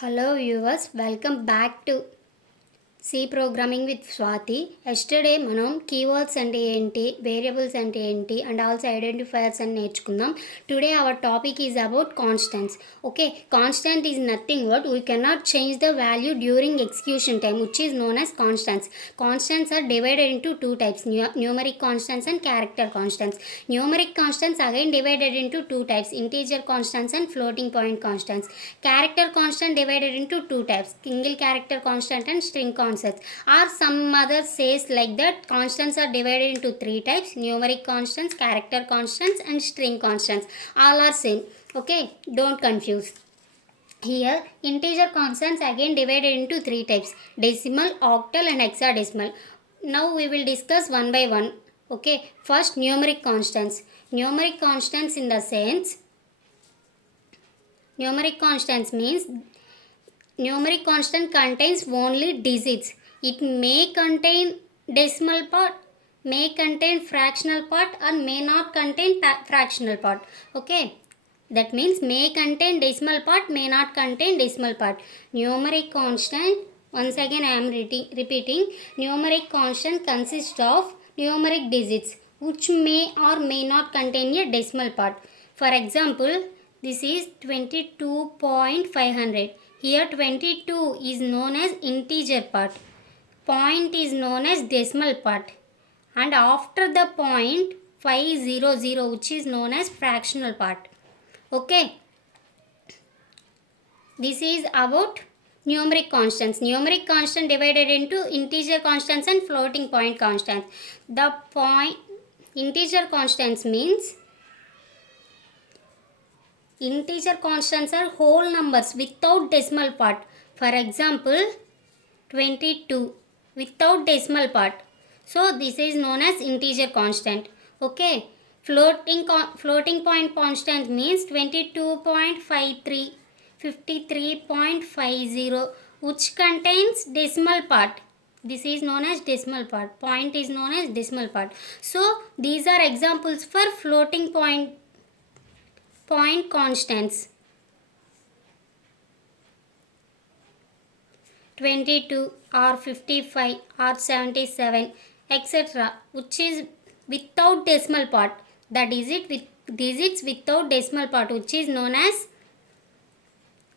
Hello viewers, welcome back to C Programming with Swathi. Yesterday మనం keywords అంటే ఏంటి, variables అంటే ఏంటి and also identifiers అని నేర్చుకుందాం. Today our topic is about constants. Okay, constant is nothing but we cannot change the value during execution time, which is known as constants. Constants are divided into two types, numeric constants and character constants. Numeric constants again divided into two types, integer constants and floating point constants. Character constant divided into two types, single character constant and string constants. Or some other says like that constants are divided into three types, numeric constants, character constants and string constants. All are same. Okay, don't confuse. Here integer constants again divided into three types, decimal, octal and hexadecimal. Now we will discuss one by one. Okay, first numeric constants. Numeric constants in the sense, numeric constants means numeric constant contains only digits. It may contain decimal part, may contain fractional part or may not contain fractional part. Okay, that means may contain decimal part, may not contain decimal part. Numeric constant, once again I am repeating, numeric constant consists of numeric digits which may or may not contain a decimal part. For example, this is 22.500. Here 22 is known as integer part, point is known as decimal part, and after the point 500 which is known as fractional part. Okay, this is about numeric constants. Numeric constant divided into integer constants and floating point constants. The point integer constants means integer constants are whole numbers without decimal part. For example, 22 without decimal part. So this is known as integer constant. Okay. Floating point constant means 22.53, 53.50, which contains decimal part. This is known as decimal part. Point is known as decimal part. So these are examples for floating point constants. 22 or 55 or 77 etc., which is without decimal part, the digits without decimal part, which is known as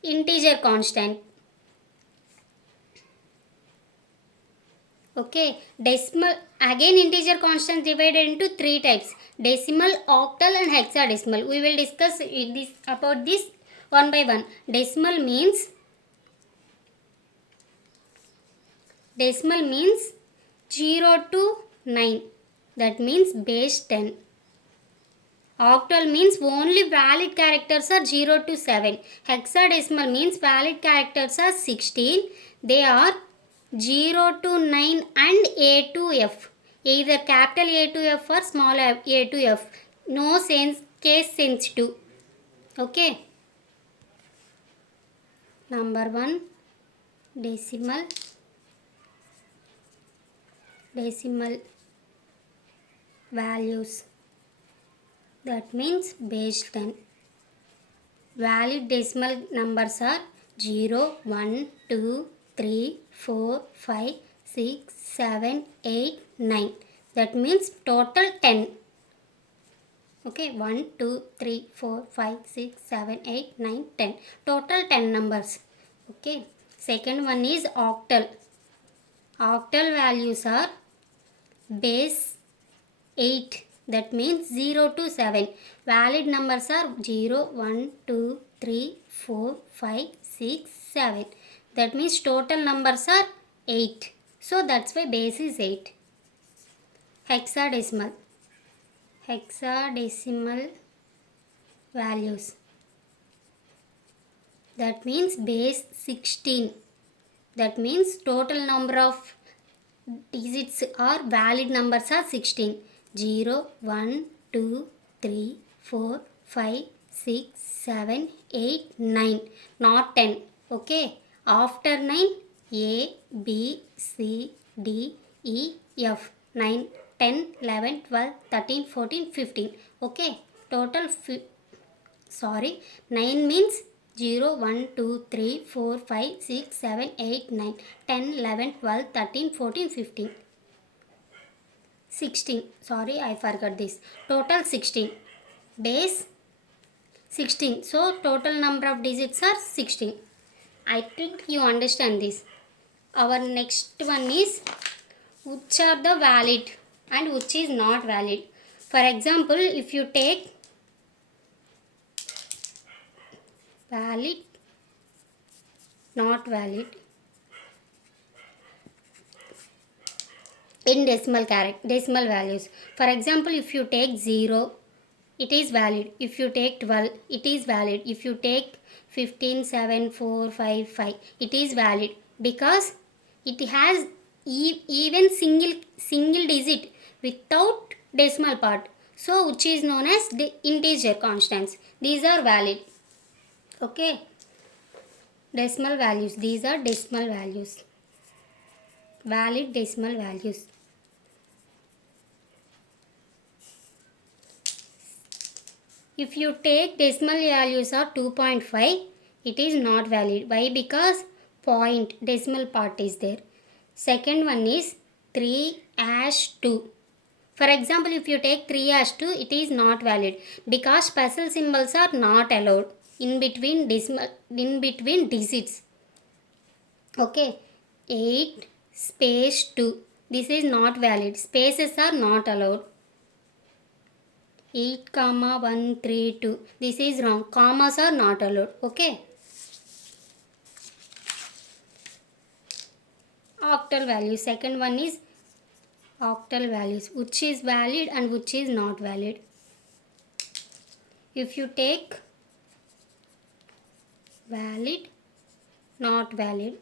integer constant. Okay, decimal, again integer constants divided into three types, decimal, octal and hexadecimal. We will discuss about this one by one. Decimal means 0 to 9, that means base 10. Octal means only valid characters are 0 to 7. Hexadecimal means valid characters are 16. They are 0 to 9 and A to F. Either capital A to F or small a to F. No case sensitive. Okay. Number 1, decimal values. That means base 10. Valid decimal numbers are 0, 1, 2, 3, 4, 5, 6, 7, 8, 9. That means total 10. Okay, 1, 2, 3, 4, 5, 6, 7, 8, 9, 10. Total 10 numbers. Okay. Second one is octal. Octal values are base 8. That means 0 to 7. Valid numbers are 0, 1, 2, 3, 4, 5, 6, 7. That means total numbers are 8. So that's why base is 8. Hexadecimal values. That means base 16. That means total number of digits or valid numbers are 16. 0, 1, 2, 3, 4, 5, 6, 7, 8, 9. Not 10. Okay. After 9, A, B, C, D, E, F. 9, 10, 11, 12, 13, 14, 15. Okay. Total 9 means 0 1 2 3 4 5 6 7 8 9 10 11 12 13 14 15 16. Sorry, I forgot this. Total 16. Base 16. So total number of digits are 16. I think you understand this. Our next one is which are the valid and which is not valid. For example, if you take valid, not valid in decimal values. For example, if you take 0, it is valid. If you take 12, it is valid. If you take 15 7 4 5 5, it is valid because it has even single digit without decimal part, so which is known as the integer constants. These are valid. Okay, decimal values, these are decimal values, valid decimal values. If you take decimal values are 2.5, it is not valid. Why? Because point decimal part is there. Second one is 3-2. For example, if you take 3-2, it is not valid because special symbols are not allowed in between digits. Okay, 8 space 2. This is not valid. Spaces are not allowed. 8, 1, 3, 2. This is wrong. Commas are not allowed. Okay. Octal values. Second one is octal values, which is valid and which is not valid. If you take valid, not valid.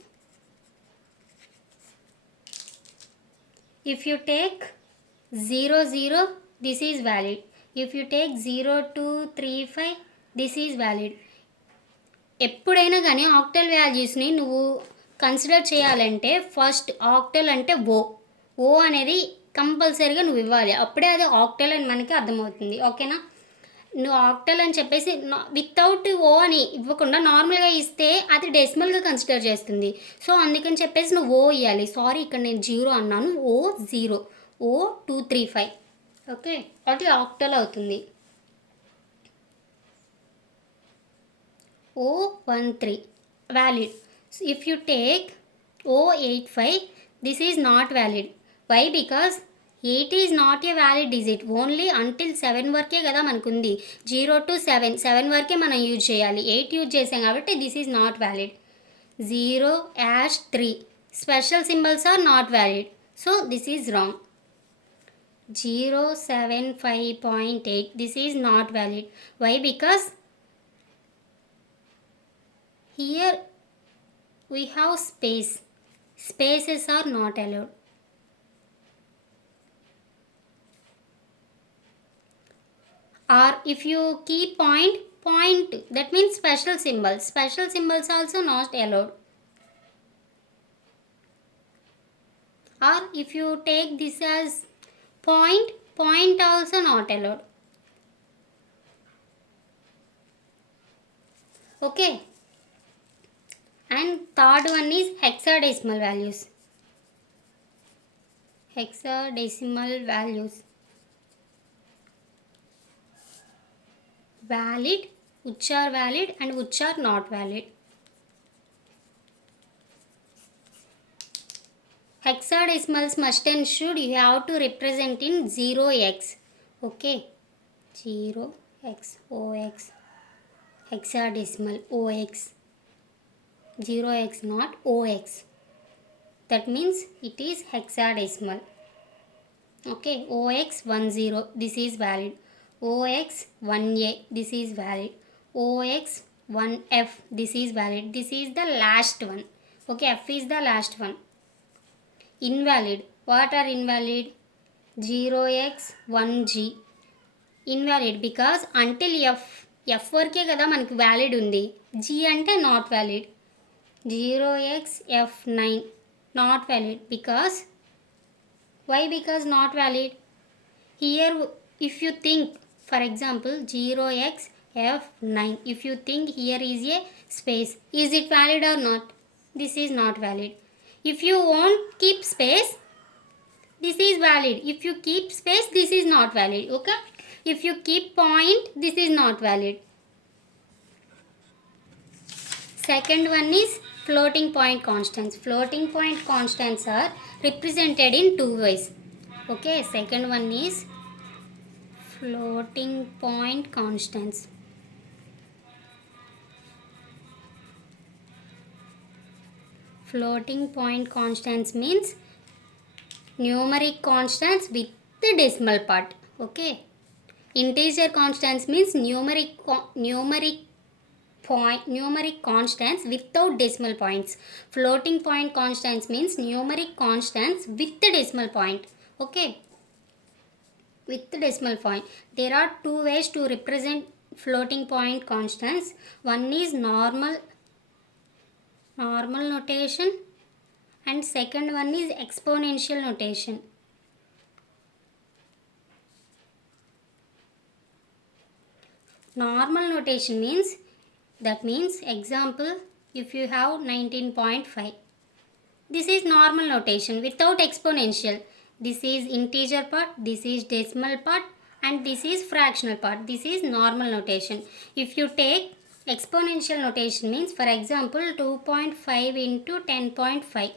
If you take 0 0, this is valid. If you take 0 2 3 5, this is valid. ఎప్పుడైనా కానీ octal వాల్యూస్ని నువ్వు consider చేయాలంటే first octal అంటే ఓ అనేది కంపల్సరీగా నువ్వు ఇవ్వాలి, అప్పుడే అది ఆక్టల్ అని మనకి అర్థమవుతుంది. ఓకేనా? నువ్వు ఆక్టల్ అని చెప్పేసి వితౌట్ ఓ అని ఇవ్వకుండా నార్మల్గా ఇస్తే అది డెసిమల్గా కన్సిడర్ చేస్తుంది. సో అందుకని చెప్పేసి నువ్వు ఓ ఇవ్వాలి. సారీ, ఇక్కడ నేను 0 అన్నాను. ఓ 0, ఓ 2 3 5. ఓకే, అది ఆక్టల్ అవుతుంది. O13 valid. So if you take O85, this is not valid. Why? Because 8 is not a valid digit. Only until 7 వరకే కదా మనకుంది. 0 to 7 వరకే మనం యూజ్ చేయాలి. 8 యూజ్ చేసాం కాబట్టి this is not valid. 0-3 special symbols are not valid. So this is wrong. 075.8, this is not valid. Why? Because here we have space. Spaces are not allowed. Or if you keep point, that means special symbols. Special symbols also not allowed. Or if you take this as point also not allowed. Okay. And third one is hexadecimal values. Hexadecimal values. Valid, which are valid and which are not valid. Hexadecimals must and should you have to represent in 0x. Okay, 0x, OX, hexadecimal OX. 0x, not OX. That means it is hexadecimal. Okay, OX10, this is valid. OX1A, this is valid. OX1F, this is valid. This is the last one. Okay, F is the last one. Invalid. What are invalid? 0x1G. Invalid because until F వరకే కదా మనకి valid ఉంది. G అంటే not valid. 0xF9 not valid because why? Because not valid. Here if you think, for example, 0x F9. If you think here is a space, is it valid or not? This is not valid. If you won't keep space, this is valid. If you keep space, this is not valid. Okay? If you keep point, this is not valid. Second one is floating point constants. Floating point constants are represented in two ways. Okay, second one is floating point constants. Floating point constants means numeric constants with the decimal part. Okay. Integer constants means numeric constants without decimal points. Floating point constants means numeric constants with the decimal point. Okay. With the decimal point. There are two ways to represent floating point constants. One is normal notation and second one is exponential notation. Normal notation means, that means example, if you have 19.5, this is normal notation without exponential. This is integer part, this is decimal part and this is fractional part. This is normal notation. If you take exponential notation means, for example, 2.5 into 10.5,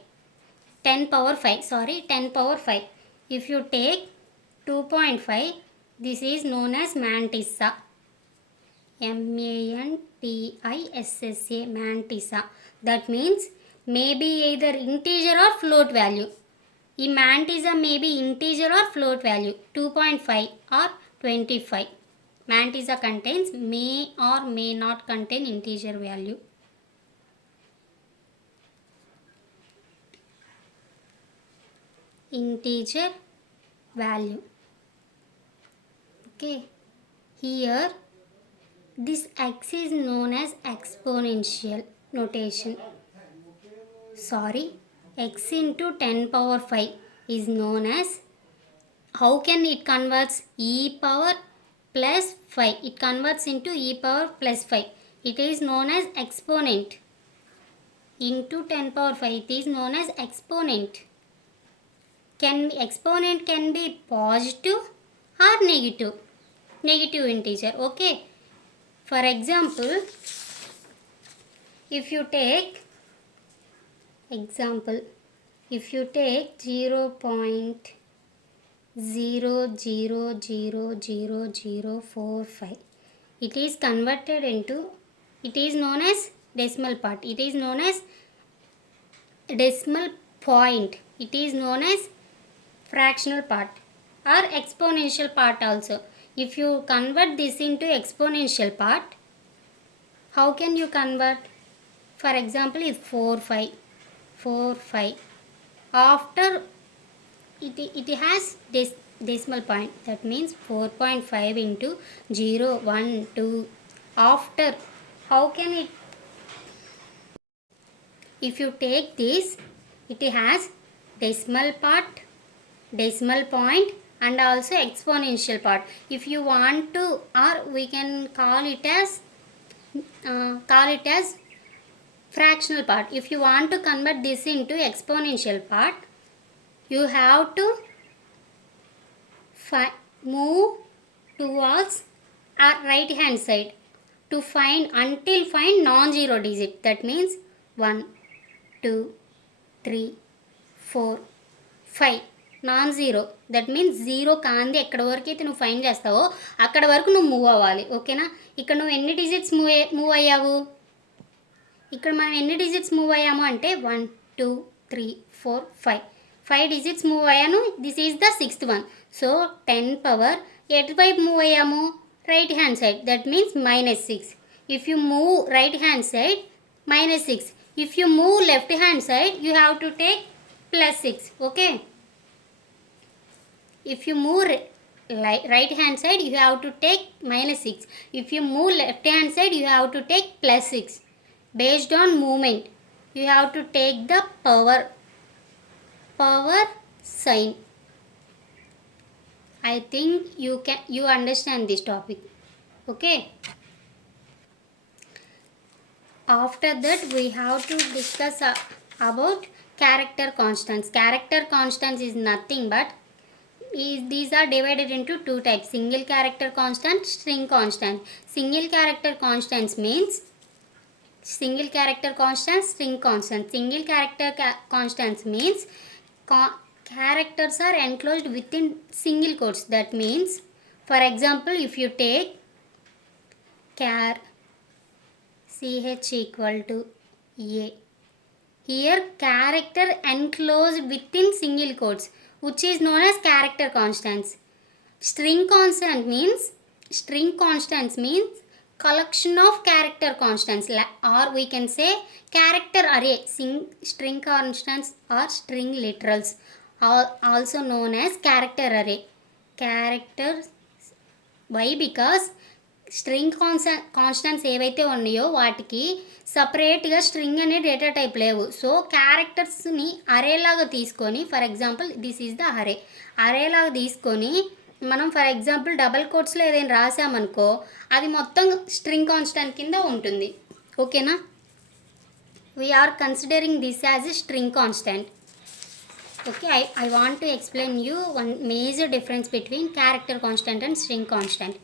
10 power 5, sorry, 10 power 5. If you take 2.5, this is known as mantissa. Mantissa, mantissa. That means may be either integer or float value. A mantissa may be integer or float value, 2.5 or 25. Mantissa contains may or may not contain integer value. Integer value. Okay. Here this x is known as exponential notation. Sorry, x into 10 power 5 is known as, how can it converts e power plus 5? It converts into e power plus 5. It is known as exponent. Into 10 power 5, it is known as exponent. Exponent can be positive or negative. Negative integer. Okay. For example, if you take 0.00000045, it is converted into, it is known as decimal part. It is known as decimal point. It is known as fractional part or exponential part also. If you convert this into exponential part, how can you convert? For example, is 4, 5. After it has this decimal point, that means 4.5 into 0, 1, 2. After, how can it? If you take this, it has decimal part, decimal point and also exponential part. If you want to, or we can call it as fractional part. If you want to convert this into exponential part, you have to move towards our right hand side to find non-zero digit. That means 1, 2, 3, 4, 5. Non zero, that means zero కాంది ఎక్కడ వరకు అయితే నువ్వు find చేస్తావో అక్కడ వరకు నువ్వు move అవ్వాలి. ఓకేనా? ఇక్కడ నువ్వు ఎన్ని డిజిట్స్ మూవ్ అయ్యావు? ఇక్కడ మనం ఎన్ని డిజిట్స్ మూవ్ అయ్యాము అంటే 1, 2, 3, 4, 5. 5 డిజిట్స్ మూవ్ అయ్యాను. This is the 6th one. So 10 power ఎటువైపు మూవ్ అయ్యాము? Right hand side. That means -6. If you move right hand side -6. If you move left hand side you have to take +6. Okay? If you move right hand side, you have to take -6. If you move left hand side, you have to take +6. Based on movement, you have to take the power sign. I think you understand this topic. Okay. After that we have to discuss about character constants. Character constants is nothing but these are divided into two types: single character constant, string constant. Single character constants means single character constant, string constant. Single character constants means characters are enclosed within single quotes. That means, for example, if you take char ch equal to a, here character enclosed within single quotes, which is known as character constants. String constants means collection of character constants, or we can say character array. String constants or string literals are also known as character array. Characters, why? Because string constants ఏవైతే ఉన్నాయో వాటికి సపరేట్గా string అనే data type లేవు. So క్యారెక్టర్స్ని అరేలాగా తీసుకొని, for example this is the అరేలాగా తీసుకొని మనం ఫర్ ఎగ్జాంపుల్ డబల్ కోట్స్లో ఏదైనా రాసామనుకో అది మొత్తం స్ట్రింగ్ కాన్స్టెంట్ కింద ఉంటుంది. ఓకేనా? We are considering this as a string constant. Okay, I want to explain you one major difference between character constant and string constant.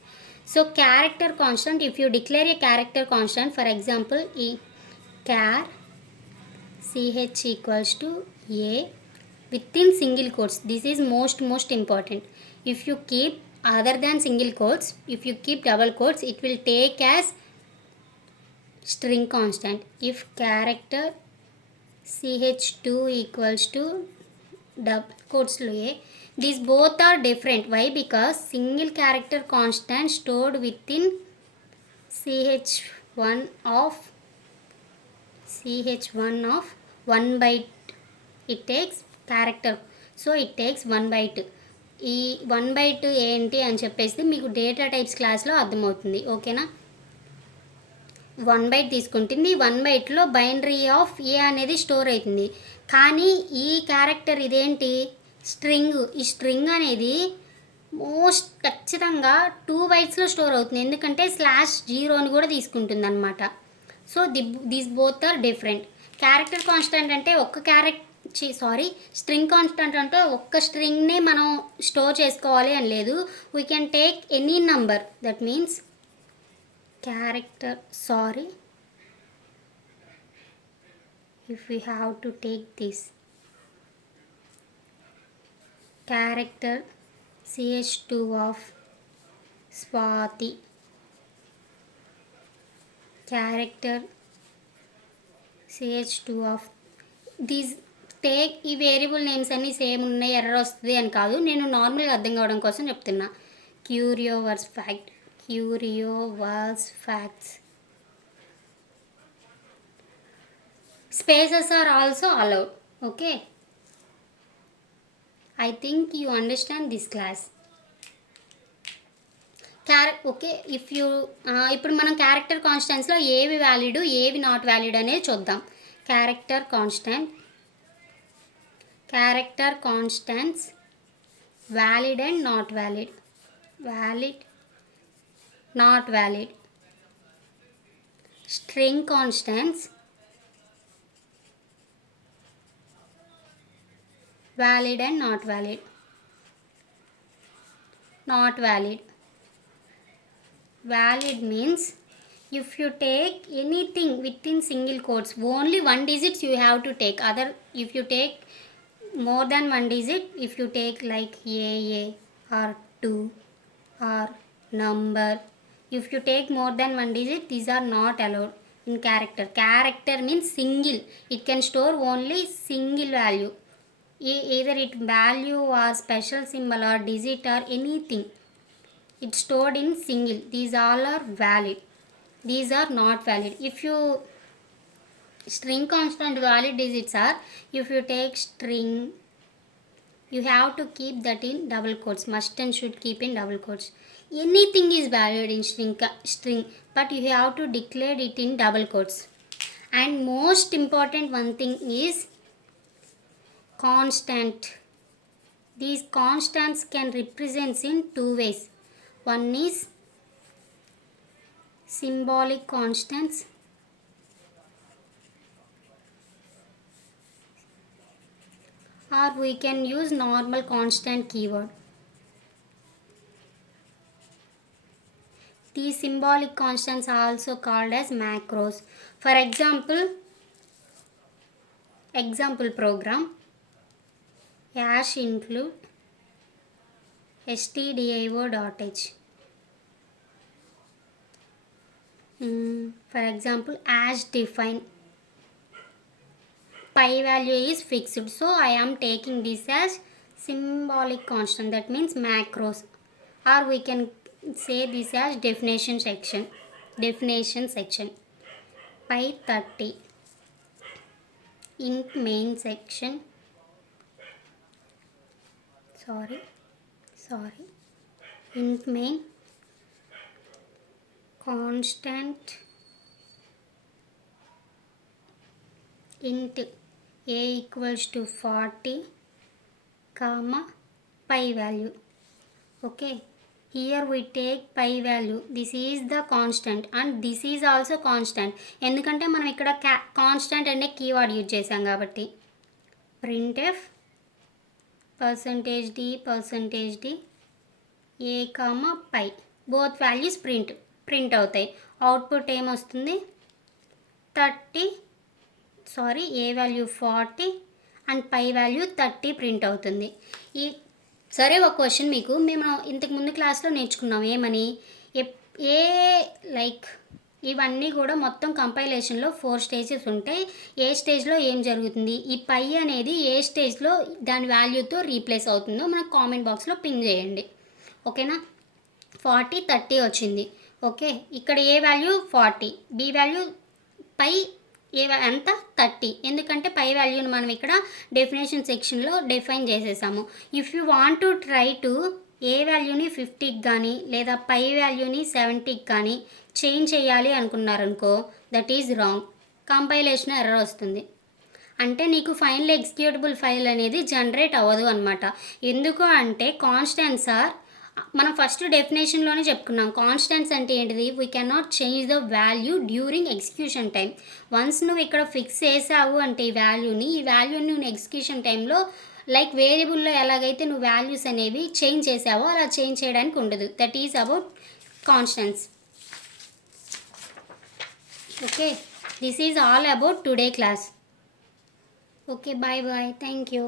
So character constant, if you declare a character constant, for example char ch equals to a within single quotes, this is most important. If you keep other than single quotes, if you keep double quotes, it will take as string constant. If character ch2 equals to double quotes lo a, these both are different. Why? Because single character constant stored within ch1 of 1 byte, it takes character, so it takes 1 byte. ఈ 1 byte ఏంటి అని చెప్పేసి మీకు data types క్లాస్లో అర్థమవుతుంది. ఓకేనా? 1 byte తీసుకుంటుంది. 1 byteలో binary of ఏ అనేది స్టోర్ అవుతుంది. కానీ ఈ క్యారెక్టర్ ఇదేంటి? స్ట్రింగ్. ఈ స్ట్రింగ్ అనేది ఖచ్చితంగా 2 bytesలో స్టోర్ అవుతుంది, ఎందుకంటే /0 అని కూడా తీసుకుంటుంది అనమాట. So these both are different. Character constant అంటే స్ట్రింగ్ కాన్స్టెంట్ అంటే ఒక్క స్ట్రింగ్నే మనం స్టోర్ చేసుకోవాలి అని లేదు. We can take any number. That means if we have to take this character ch2 of Swathi, character ch2 of these, take ఈ variable names అన్నీ సేమ్ ఉన్నాయి, ఎర్రర్ వస్తుంది అని కాదు, నేను నార్మల్గా అర్థం కావడం కోసం చెప్తున్నా. క్యూరియోవర్స్ facts. Spaces are also allowed. Okay, I think you understand this class. Okay, ఇప్పుడు మనం క్యారెక్టర్ కాన్స్టెంట్స్లో ఏవి వ్యాలిడ్ ఏవి నాట్ వ్యాలిడ్ అనేది చూద్దాం. Character constants valid and not valid. Not valid. String constants valid and not valid. Not valid. Valid means if you take anything within single quotes, only one digits you have to take. If you take more than one digit, if you take like a or 2 or number, if you take more than one digit, these are not allowed in character. Character means single. It can store only single value. Either it value or special symbol or digit or anything, it's stored in single. These all are valid. These are not valid. If you string constant valid digits are, if you take string, you have to keep that in double quotes. Must and should keep in double quotes. Anything is valid in string, but you have to declare it in double quotes. And most important one thing is constant. These constants can represent in two ways. One is symbolic constants or we can use normal constant keyword. These symbolic constants are also called as macros. For example program hash include stdio.h. For example, as define pi value is fixed, so I am taking this as symbolic constant, that means macros, or we can say this as definition section. Pi 30 int main section, int main constant int a equals to 40 comma pi value. Okay, here we take pi value, this is the constant and this is also constant, ఎందుకంటే మనం ఇక్కడ constant అనే keyword use చేసాం కాబట్టి. printf %d a comma pi, both values print అవుతాయి. Output ఏమొస్తుంది, A value 40 and pi value 30 print అవుతుంది. సరే, ఒక క్వశ్చన్ మీకు, మేము ఇంతకు ముందు క్లాస్లో నేర్చుకున్నాం ఏమని, ఇవన్నీ కూడా మొత్తం కంపైలేషన్లో 4 స్టేజెస్ ఉంటాయి. ఏ స్టేజ్లో ఏం జరుగుతుంది, ఈ పై అనేది ఏ స్టేజ్లో దాని వాల్యూతో రీప్లేస్ అవుతుందో మనకు కామెంట్ బాక్స్లో పిన్ చేయండి. ఓకేనా, 40 30 వచ్చింది. ఓకే, ఇక్కడ ఏ వాల్యూ 40, బి వాల్యూ పై ఎంత 30, ఎందుకంటే పై వాల్యూని మనం ఇక్కడ డెఫినేషన్ సెక్షన్లో డిఫైన్ చేసేసాము. If you want to try to A వాల్యూని 50కి కానీ లేదా పై వాల్యూని 70కి కానీ చేంజ్ చేయాలి అనుకున్నారనుకో, that is wrong, compilation error వస్తుంది. అంటే నీకు ఫైనల్ ఎగ్జిక్యూటబుల్ ఫైల్ అనేది జనరేట్ అవ్వదు అనమాట. ఎందుకు అంటే కాన్స్టెంట్స్ ఆర్, మనం ఫస్ట్ డెఫినేషన్లోనే చెప్పుకున్నాం కాన్స్టెంట్స్ అంటే ఏంటిది, we can not change the value during execution time. Once నువ్వు ఇక్కడ ఫిక్స్ చేసావు అంటే ఈ వాల్యూని నువ్వు ఎగ్జిక్యూషన్ టైంలో లైక్ వేరియబుల్లో ఎలాగైతే నువ్వు వాల్యూస్ అనేవి చేంజ్ చేసావో అలా చేంజ్ చేయడానికి ఉండదు. That is about constants. Okay, this is all about today class. Okay, bye, thank you.